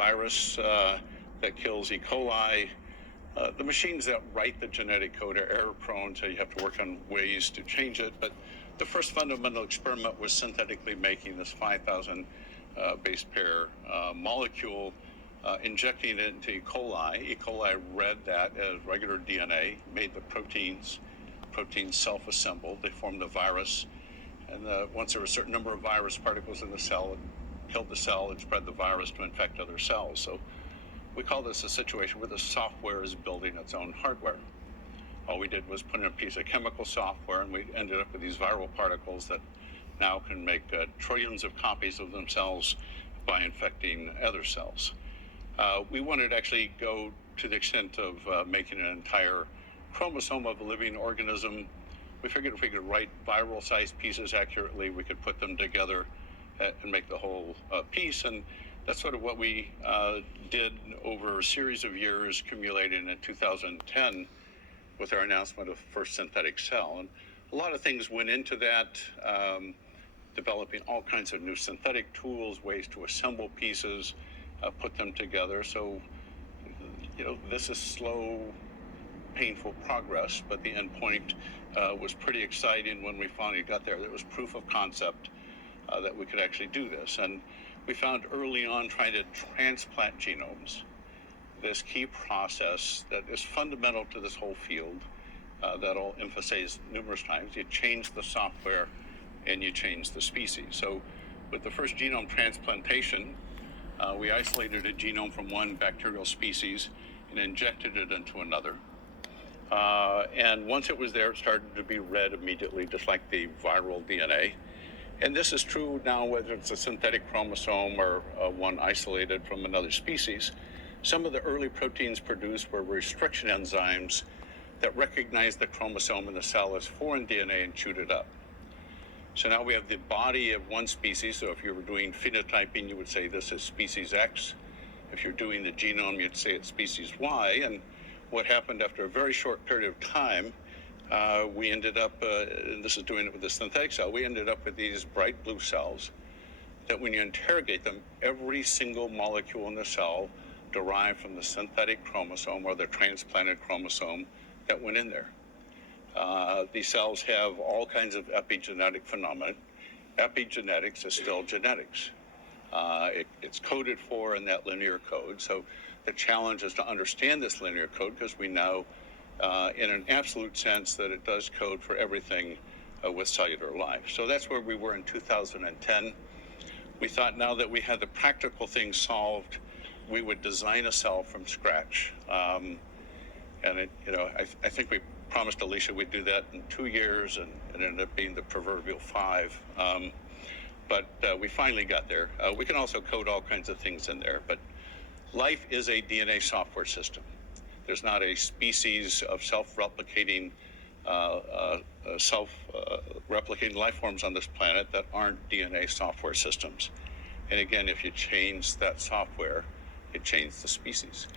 virus that kills E. coli. The machines that write the genetic code are error-prone, so you have to work on ways to change it. But the first fundamental experiment was synthetically making this 5,000 base pair molecule, injecting it into E. coli. E. coli read that as regular DNA, made the proteins. Proteins self-assembled. They formed the virus. And once there were a certain number of virus particles in the cell, it killed the cell and spread the virus to infect other cells. So we call this a situation where the software is building its own hardware. All we did was put in a piece of chemical software, and we ended up with these viral particles that now can make trillions of copies of themselves by infecting other cells. We wanted to actually go to the extent of making an entire chromosome of a living organism. We figured if we could write viral-sized pieces accurately, we could put them together and make the whole piece. And that's sort of what we did over a series of years, accumulating in 2010 with our announcement of first synthetic cell. And a lot of things went into that, developing all kinds of new synthetic tools, ways to assemble pieces, put them together. So, this is slow, painful progress, but the end point was pretty exciting when we finally got there. There was proof of concept that we could actually do this. And we found early on, trying to transplant genomes, this key process that is fundamental to this whole field that I'll emphasize numerous times. You change the software and you change the species. So with the first genome transplantation, we isolated a genome from one bacterial species and injected it into another. And once it was there, it started to be read immediately, just like the viral DNA. And this is true now, whether it's a synthetic chromosome or one isolated from another species. Some of the early proteins produced were restriction enzymes that recognized the chromosome in the cell as foreign DNA and chewed it up. So now we have the body of one species. So if you were doing phenotyping, you would say this is species X. If you're doing the genome, you'd say it's species Y. And what happened after a very short period of time, we ended up, and this is doing it with the synthetic cell, we ended up with these bright blue cells that when you interrogate them, every single molecule in the cell derived from the synthetic chromosome or the transplanted chromosome that went in there. These cells have all kinds of epigenetic phenomena. Epigenetics is still genetics. It's coded for in that linear code. So the challenge is to understand this linear code, because we know in an absolute sense that it does code for everything with cellular life. So that's where we were in 2010. We thought now that we had the practical things solved, we would design a cell from scratch. And I think we promised Alicia we'd do that in 2 years, and it ended up being the proverbial 5. But we finally got there. We can also code all kinds of things in there, but life is a DNA software system. There's not a species of self-replicating life forms on this planet that aren't DNA software systems. And again, if you change that software, it changes the species.